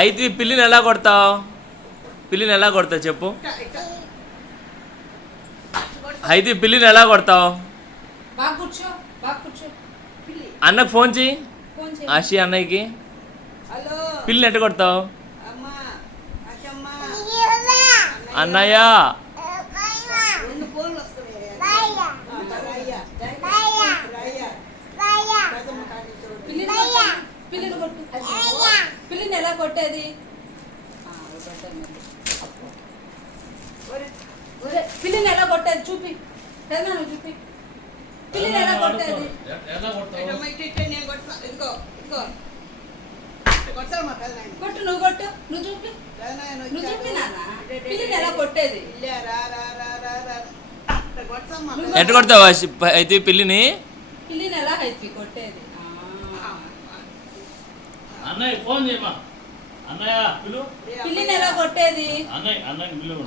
అయితే పిల్లిని ఎలా కొడతావు? పిల్లిని ఎలా కొడతావు చెప్పు. అయితే పిల్లిని ఎలా కొడతావు? అన్నకు ఫోన్ చెయ్యి. ఆశి అన్నయ్యకి. పిల్లిని ఎట్ట కొడతావు? అన్నయ్య పిల్లిని ఎలా కొట్టేది? పిల్లిని ఎలా కొట్టేది చూపి. చూపి పిల్లిని ఎలా కొట్టేది? కొట్టు, నువ్వు కొట్టు, నువ్వు చూపి, నువ్వు చూపి నాన్న. పిల్లిని ఎలా కొట్టేది? ఎట్ట కొడతావు అయితే పిల్లిని? పిల్లిని ఎలా అయితే కొట్టేది? అన్నయ్య ఫోన్ చేయమా. అన్నయ్య పిలు. పిల్లిని ఎలా కొట్టేది? అన్నయ్య పిలు.